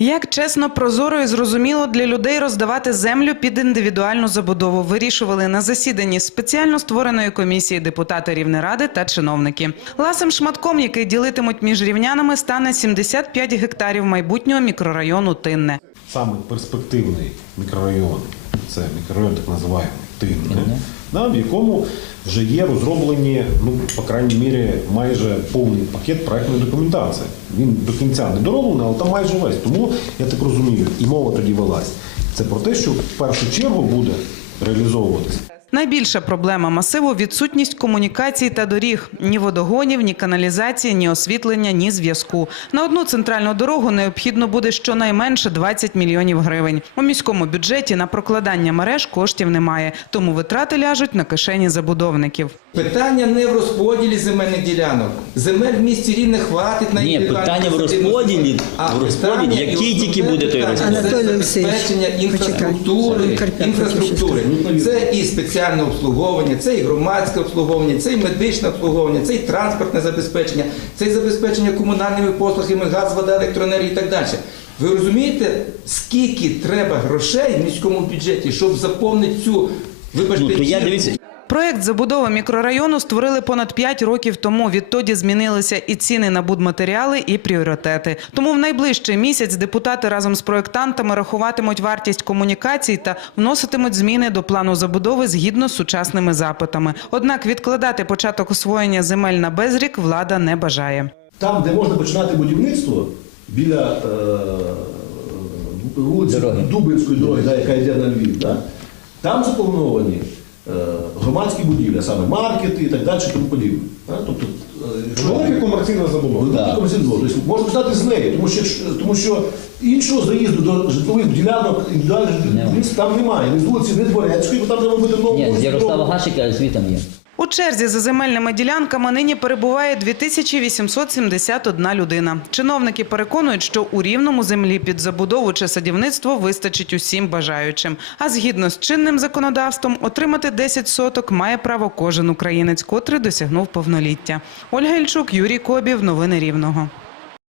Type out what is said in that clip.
Як чесно, прозоро і зрозуміло для людей роздавати землю під індивідуальну забудову вирішували на засіданні спеціально створеної комісії депутати Рівнеради та чиновники. Ласим шматком, який ділитимуть між рівнянами, стане 75 гектарів майбутнього мікрорайону Тинне. Саме перспективний мікрорайон, це мікрорайон так називаємо Тинне, да, в якому вже є розроблені, ну, по крайній мірі, майже повний пакет проектної документації. Він до кінця не дороблений, але там майже весь. Тому, я так розумію, і мова тоді велась. Це про те, що в першу чергу буде реалізовуватися Найбільша проблема масиву відсутність комунікацій та доріг: ні водогонів, ні каналізації, ні освітлення, ні зв'язку. На одну центральну дорогу необхідно буде щонайменше 20 мільйонів гривень. У міському бюджеті на прокладання мереж коштів немає, тому витрати ляжуть на кишені забудовників. Питання не в розподілі земельних ділянок. Земель в місті рівне хватить на Ні, питання в розподілі, А в розподілі, питання який тільки буде той питання розподіл. це Олексійович, забезпечення інфраструктури. Карпенко інфраструктури. Це і спеціальне обслуговування, це і громадське обслуговування, це і медичне обслуговування, це і транспортне забезпечення, це і забезпечення комунальними послугами, газ, вода, електроенергія і так далі. Ви розумієте, скільки треба грошей в міському бюджеті, щоб заповнити цю, вибачте, Ну, то я дивіться, Проект забудови мікрорайону створили понад 5 років тому. Відтоді змінилися і ціни на будматеріали, і пріоритети. Тому в найближчий місяць депутати разом з проєктантами рахуватимуть вартість комунікацій та вноситимуть зміни до плану забудови згідно з сучасними запитами. Однак відкладати початок освоєння земель на безрік влада не бажає. Там, де можна починати будівництво, біля е, вулиці Дороги. Дубинської дороги, да, яка йде на Львів, да, там заплановані громадські будівлі, а саме маркети і так далі, тому подібне. Тобто, велика комерційна забудова. Велика комерційна забудова. Тобто можна починати з неї, тому що, тому що іншого заїзду до житлових ділянок індивідуальних там немає. Ні з вулиці, ні Дворецької, бо там треба буде нову ні, з Ярослава. Гашика звітом є. У черзі за земельними ділянками нині перебуває 2871 людина. Чиновники переконують, що у рівному землі під забудову чи садівництво вистачить усім бажаючим. А згідно з чинним законодавством, отримати 10 соток має право кожен українець, котрий досягнув повноліття. Ольга Ільчук, Юрій Кобів. Новини Рівного.